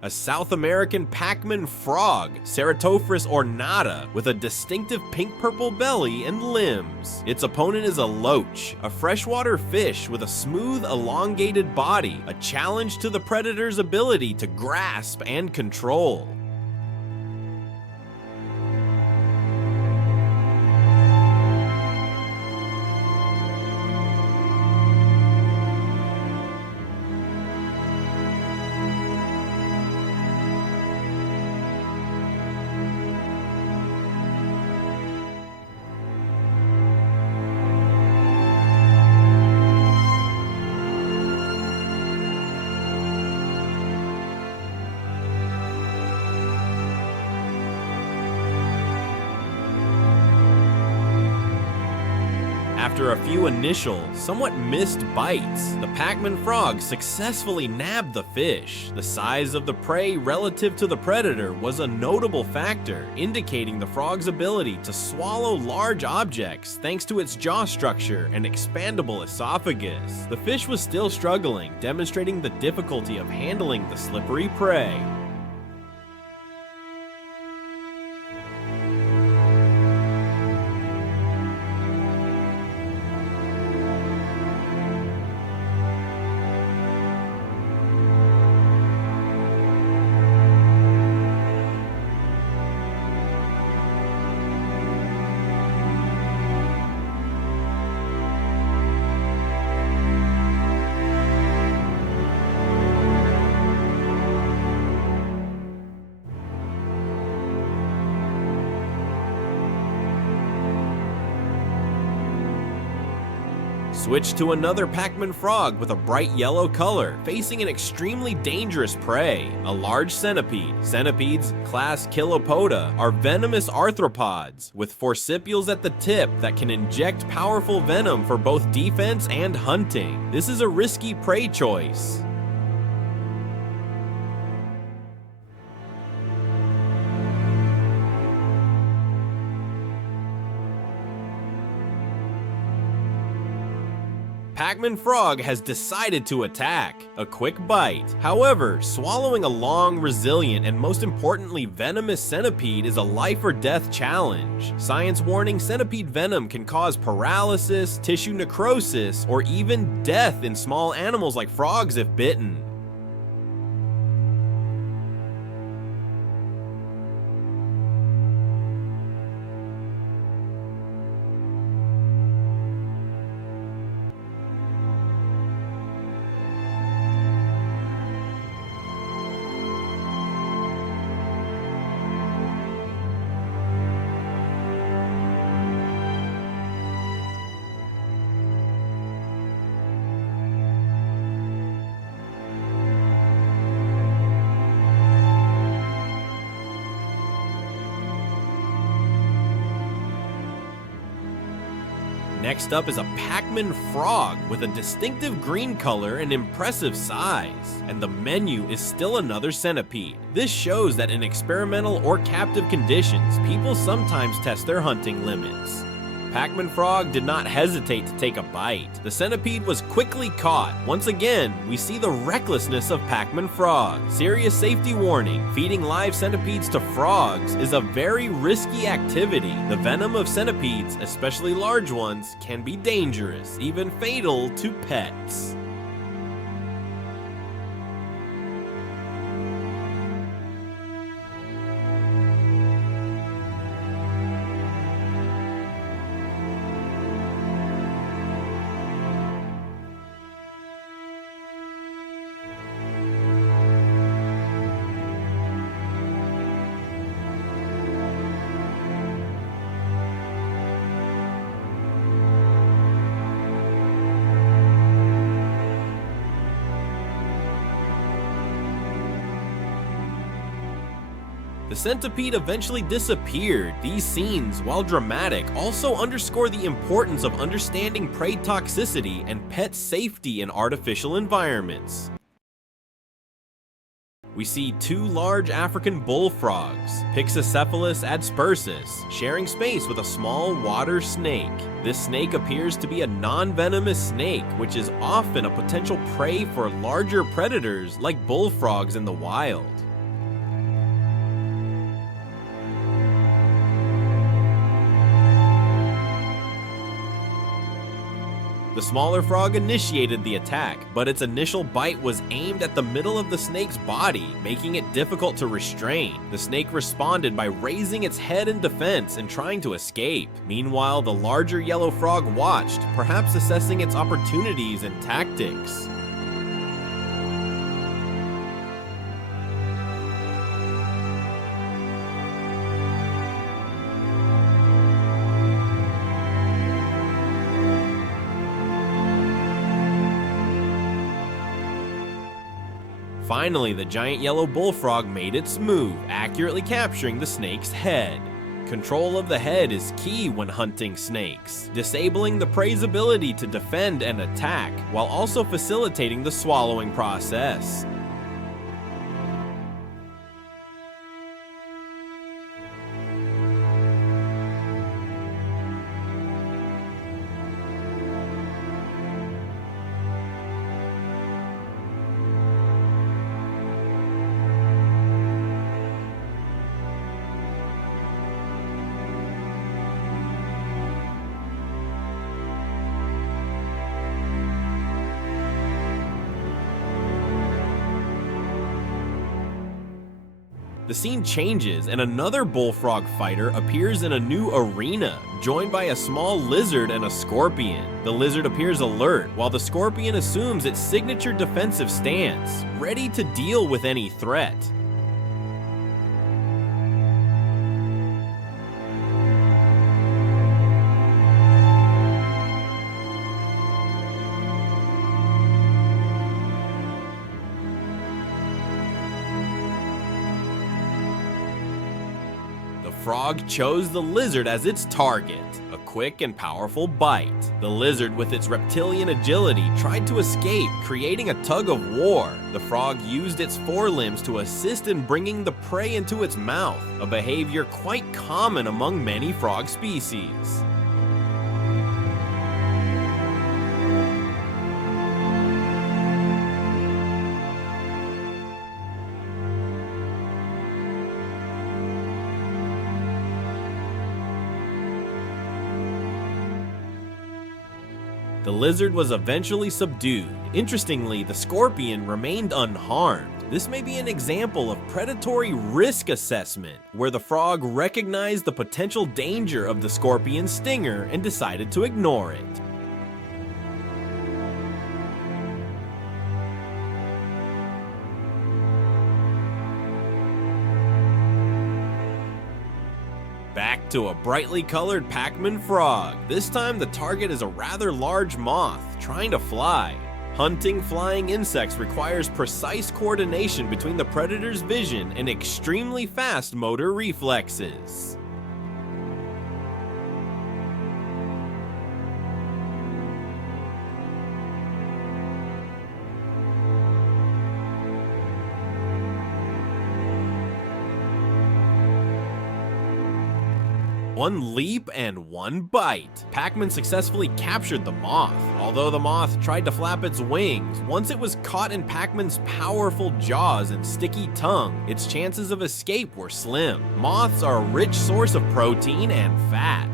A South American Pac-Man frog, Ceratophorus ornata, with a distinctive pink-purple belly and limbs. Its opponent is a loach, a freshwater fish with a smooth, elongated body, a challenge to the predator's ability to grasp and control. After a few initial, somewhat missed bites, the Pac-Man frog successfully nabbed the fish. The size of the prey relative to the predator was a notable factor, indicating the frog's ability to swallow large objects thanks to its jaw structure and expandable esophagus. The fish was still struggling, demonstrating the difficulty of handling the slippery prey. Switch to another Pac-Man frog with a bright yellow color, facing an extremely dangerous prey, a large centipede. Centipedes, class Chilopoda, are venomous arthropods, with forcipules at the tip that can inject powerful venom for both defense and hunting. This is a risky prey choice. Pac-Man frog has decided to attack. A quick bite. However, swallowing a long, resilient, and most importantly venomous centipede is a life or death challenge. Science warning: centipede venom can cause paralysis, tissue necrosis, or even death in small animals like frogs if bitten. Next up is a Pac-Man frog with a distinctive green color and impressive size. And the menu is still another centipede. This shows that in experimental or captive conditions, people sometimes test their hunting limits. Pac-Man frog did not hesitate to take a bite. The centipede was quickly caught. Once again, we see the recklessness of Pac-Man frog. Serious safety warning: feeding live centipedes to frogs is a very risky activity. The venom of centipedes, especially large ones, can be dangerous, even fatal to pets. The centipede eventually disappeared. These scenes, while dramatic, also underscore the importance of understanding prey toxicity and pet safety in artificial environments. We see two large African bullfrogs, Pyxocephalus adspersus, sharing space with a small water snake. This snake appears to be a non-venomous snake, which is often a potential prey for larger predators like bullfrogs in the wild. The smaller frog initiated the attack, but its initial bite was aimed at the middle of the snake's body, making it difficult to restrain. The snake responded by raising its head in defense and trying to escape. Meanwhile, the larger yellow frog watched, perhaps assessing its opportunities and tactics. Finally, the giant yellow bullfrog made its move, accurately capturing the snake's head. Control of the head is key when hunting snakes, disabling the prey's ability to defend and attack, while also facilitating the swallowing process. The scene changes and another bullfrog fighter appears in a new arena, joined by a small lizard and a scorpion. The lizard appears alert, while the scorpion assumes its signature defensive stance, ready to deal with any threat. The frog chose the lizard as its target, a quick and powerful bite. The lizard, with its reptilian agility, tried to escape, creating a tug of war. The frog used its forelimbs to assist in bringing the prey into its mouth, a behavior quite common among many frog species. The lizard was eventually subdued. Interestingly, the scorpion remained unharmed. This may be an example of predatory risk assessment, where the frog recognized the potential danger of the scorpion's stinger and decided to ignore it. Back to a brightly colored Pac-Man frog. This time the target is a rather large moth trying to fly. Hunting flying insects requires precise coordination between the predator's vision and extremely fast motor reflexes. One leap and one bite. Pac-Man successfully captured the moth. Although the moth tried to flap its wings, once it was caught in Pac-Man's powerful jaws and sticky tongue, its chances of escape were slim. Moths are a rich source of protein and fat.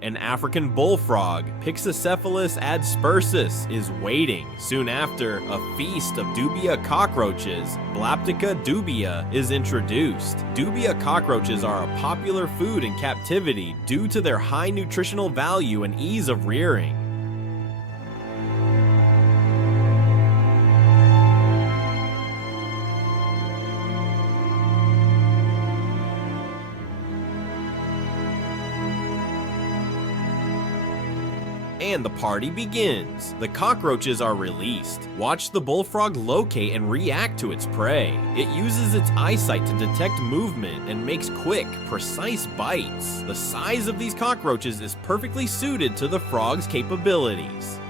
An African bullfrog, Pyxicephalus adspersus, is waiting. Soon after, a feast of dubia cockroaches, Blaptica dubia, is introduced. Dubia cockroaches are a popular food in captivity due to their high nutritional value and ease of rearing. and the party begins. The cockroaches are released. Watch the bullfrog locate and react to its prey. It uses its eyesight to detect movement and makes quick, precise bites. The size of these cockroaches is perfectly suited to the frog's capabilities.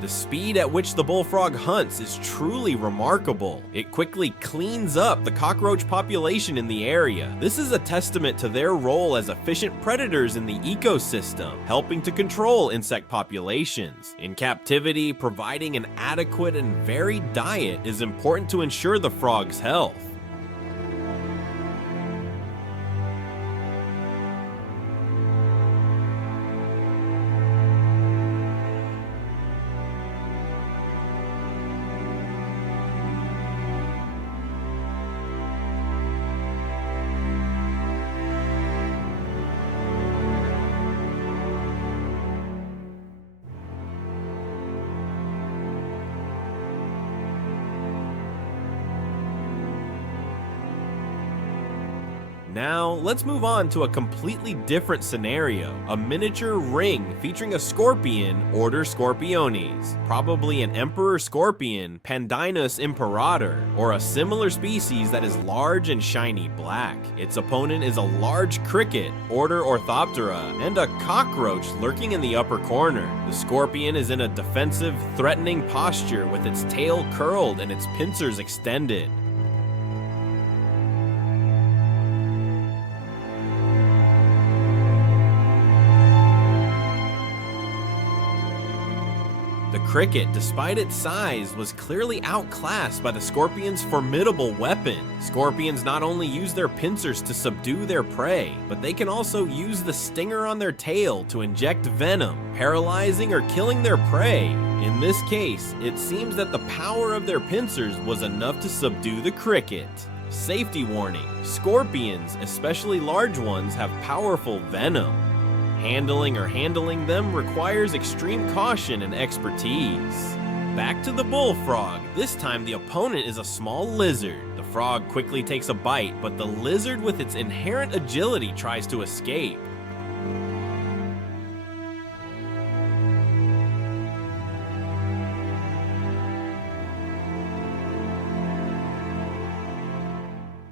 The speed at which the bullfrog hunts is truly remarkable. It quickly cleans up the cockroach population in the area. This is a testament to their role as efficient predators in the ecosystem, helping to control insect populations. In captivity, providing an adequate and varied diet is important to ensure the frog's health. Now, let's move on to a completely different scenario, a miniature ring featuring a scorpion, order Scorpiones, probably an emperor scorpion, Pandinus imperator, or a similar species that is large and shiny black. Its opponent is a large cricket, order Orthoptera, and a cockroach lurking in the upper corner. The scorpion is in a defensive, threatening posture with its tail curled and its pincers extended. The cricket, despite its size, was clearly outclassed by the scorpion's formidable weapon. Scorpions not only use their pincers to subdue their prey, but they can also use the stinger on their tail to inject venom, paralyzing or killing their prey. In this case, it seems that the power of their pincers was enough to subdue the cricket. Safety warning: scorpions, especially large ones, have powerful venom. Handling them requires extreme caution and expertise. Back to the bullfrog. This time the opponent is a small lizard. The frog quickly takes a bite, but the lizard with its inherent agility tries to escape.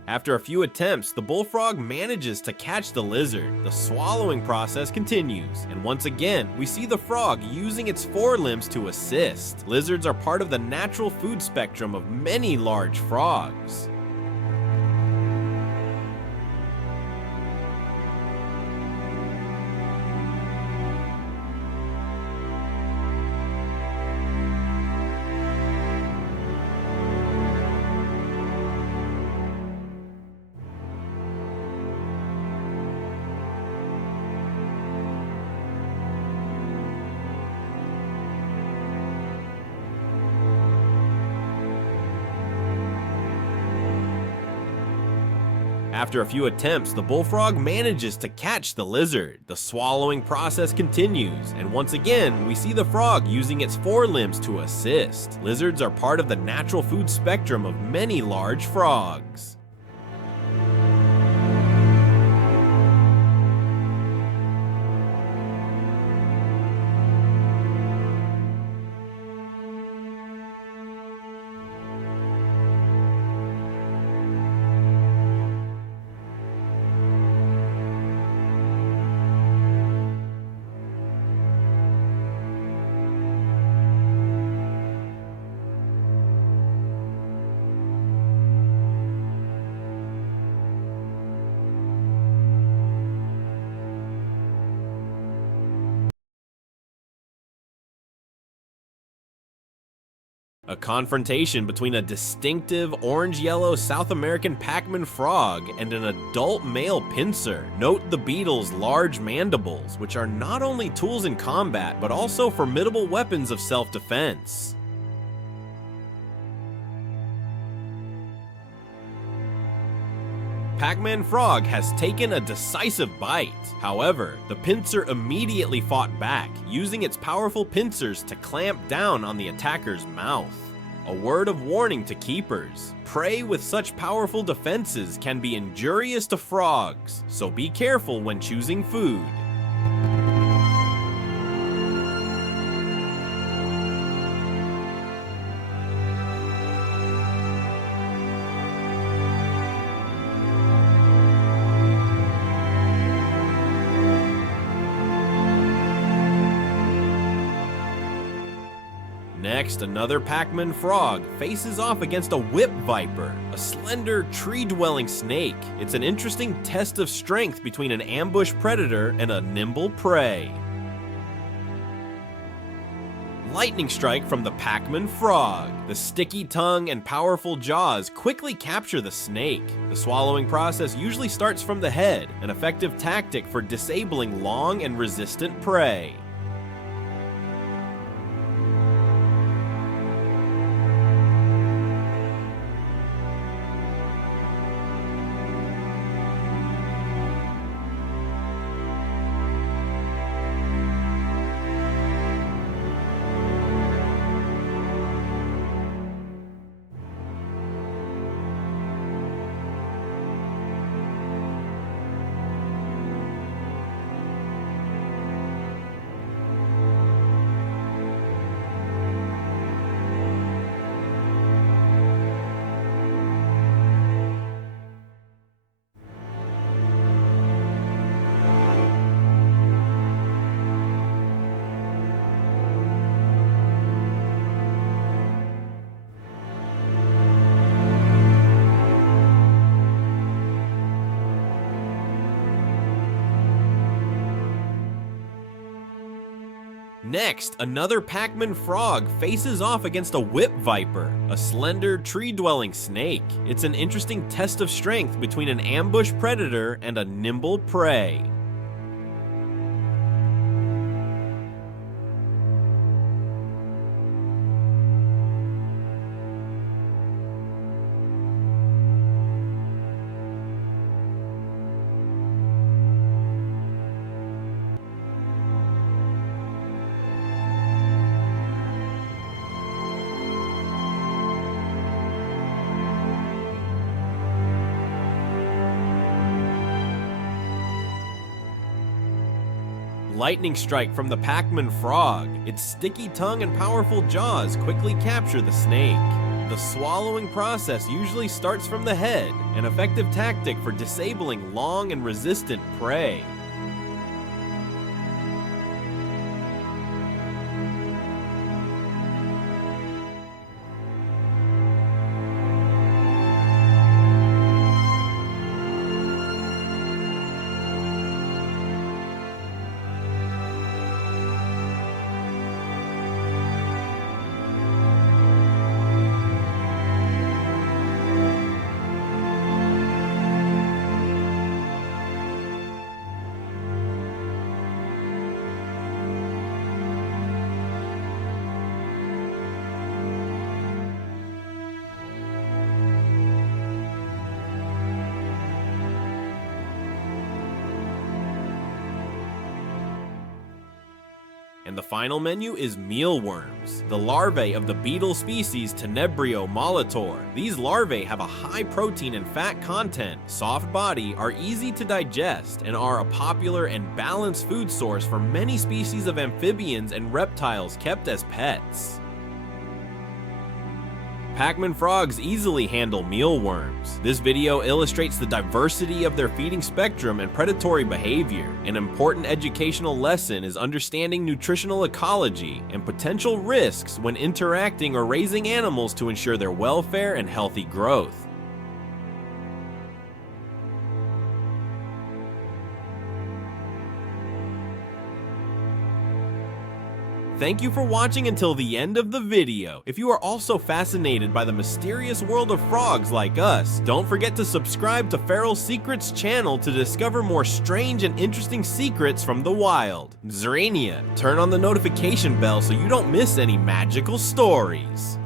After a few attempts, the bullfrog manages to catch the lizard. The swallowing process continues, and once again, we see the frog using its forelimbs to assist. Lizards are part of the natural food spectrum of many large frogs. After a few attempts, the bullfrog manages to catch the lizard. The swallowing process continues, and once again, we see the frog using its forelimbs to assist. Lizards are part of the natural food spectrum of many large frogs. A confrontation between a distinctive orange-yellow South American Pac-Man frog and an adult male pincer. Note the beetles' large mandibles, which are not only tools in combat, but also formidable weapons of self-defense. Pac-Man Frog has taken a decisive bite. However, the pincer immediately fought back, using its powerful pincers to clamp down on the attacker's mouth. A word of warning to keepers: prey with such powerful defenses can be injurious to frogs, so be careful when choosing food. Next, another Pac-Man frog faces off against a whip viper, a slender, tree-dwelling snake. It's an interesting test of strength between an ambush predator and a nimble prey. Lightning strike from the Pac-Man frog. The sticky tongue and powerful jaws quickly capture the snake. The swallowing process usually starts from the head, an effective tactic for disabling long and resistant prey. Next, another Pac-Man frog faces off against a whip viper, a slender, tree-dwelling snake. It's an interesting test of strength between an ambush predator and a nimble prey. Lightning strike from the Pac-Man frog. Its sticky tongue and powerful jaws quickly capture the snake. The swallowing process usually starts from the head, an effective tactic for disabling long and resistant prey. And the final menu is mealworms, the larvae of the beetle species Tenebrio molitor. These larvae have a high protein and fat content, soft body, are easy to digest, and are a popular and balanced food source for many species of amphibians and reptiles kept as pets. Pac-Man frogs easily handle mealworms. This video illustrates the diversity of their feeding spectrum and predatory behavior. An important educational lesson is understanding nutritional ecology and potential risks when interacting or raising animals to ensure their welfare and healthy growth. Thank you for watching until the end of the video. If you are also fascinated by the mysterious world of frogs like us, don't forget to subscribe to Feral Secrets channel to discover more strange and interesting secrets from the wild. Zrania, turn on the notification bell so you don't miss any magical stories.